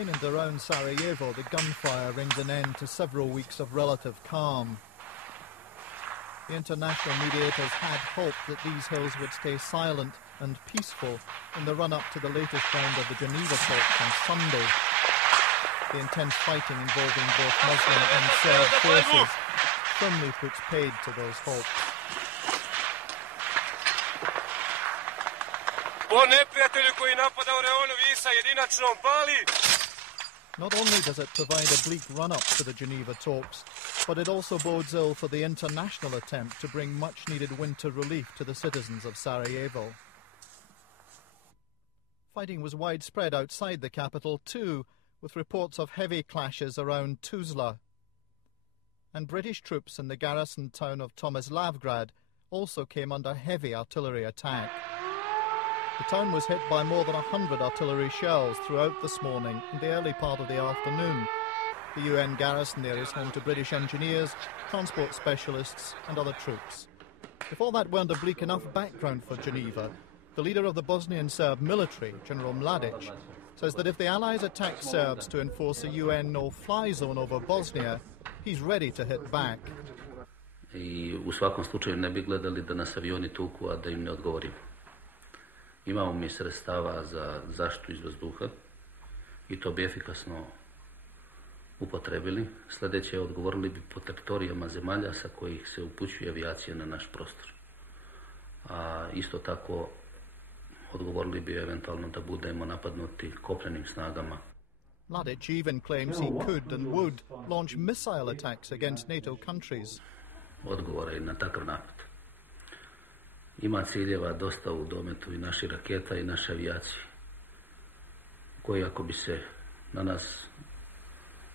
In and around Sarajevo, the gunfire rings an end to several weeks of relative calm. The international mediators had hoped that these hills would stay silent and peaceful in the run-up to the latest round of the Geneva talks on Sunday. The intense fighting involving both Muslim and Serb forces firmly puts paid to those hopes. Not only does it provide a bleak run-up to the Geneva talks, but it also bodes ill for the international attempt to bring much-needed winter relief to the citizens of Sarajevo. Fighting was widespread outside the capital too, with reports of heavy clashes around Tuzla. And British troops in the garrison town of Tomislavgrad also came under heavy artillery attack. The town was hit by more than 100 artillery shells throughout this morning and the early part of the afternoon. The UN garrison there is home to British engineers, transport specialists and other troops. If all that weren't a bleak enough background for Geneva, the leader of the Bosnian Serb military, General Mladic, says that if the Allies attack Serbs to enforce a UN no-fly zone over Bosnia, he's ready to hit back. I u svakom slučaju ne bi gledali da nas avioni tuku, a da im ne odgovorimo. Imamo mi sredstava za zaštitu iz vazduha i to bi efikasno upotrebili. Sljedeće odgovorili bi po teritorijama zemalja sa kojih se upućuje avijacija na naš prostor. A isto tako odgovorili bi eventualno da budemo napadnuti kopnenim snagama. Mladic even claims he could and would launch missile attacks against NATO countries. Odgovora je na takav napad. Ima ciljeva dosta u dometu i naših raketa i naše avijacije, koji ako bi se na nas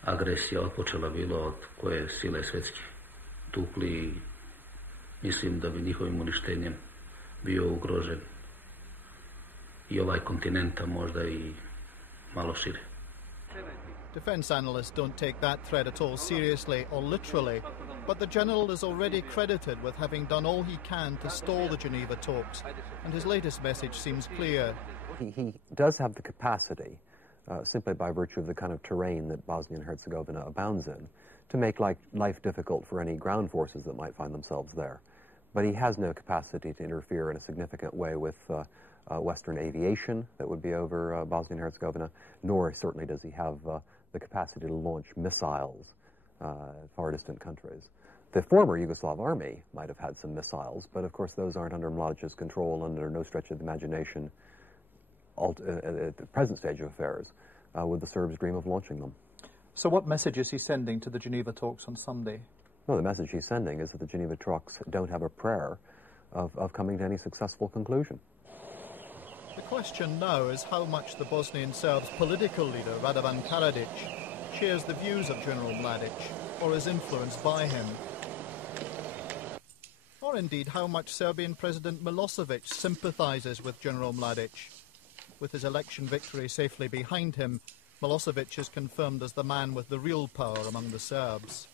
agresija odpočela bilo od koje sile svjetske tukli, mislim da bi njihovim uništenjem bio ugrožen i ovaj kontinent, a možda i malo šire. Defence analysts don't take that threat at all seriously or literally, but the general is already credited with having done all he can to stall the Geneva talks, and his latest message seems clear. He does have the capacity, simply by virtue of the kind of terrain that Bosnia and Herzegovina abounds in, to make life difficult for any ground forces that might find themselves there. But he has no capacity to interfere in a significant way with Western aviation that would be over Bosnia and Herzegovina, nor certainly does he have the capacity to launch missiles at far distant countries. The former Yugoslav army might have had some missiles, but of course those aren't under Mladic's control, under no stretch of the imagination at the present stage of affairs, would the Serbs dream of launching them. So what message is he sending to the Geneva talks on Sunday? Well, the message he's sending is that the Geneva talks don't have a prayer of coming to any successful conclusion. The question now is how much the Bosnian Serbs' political leader, Radovan Karadzic, shares the views of General Mladic, or is influenced by him. Or indeed how much Serbian President Milosevic sympathises with General Mladic. With his election victory safely behind him, Milosevic is confirmed as the man with the real power among the Serbs.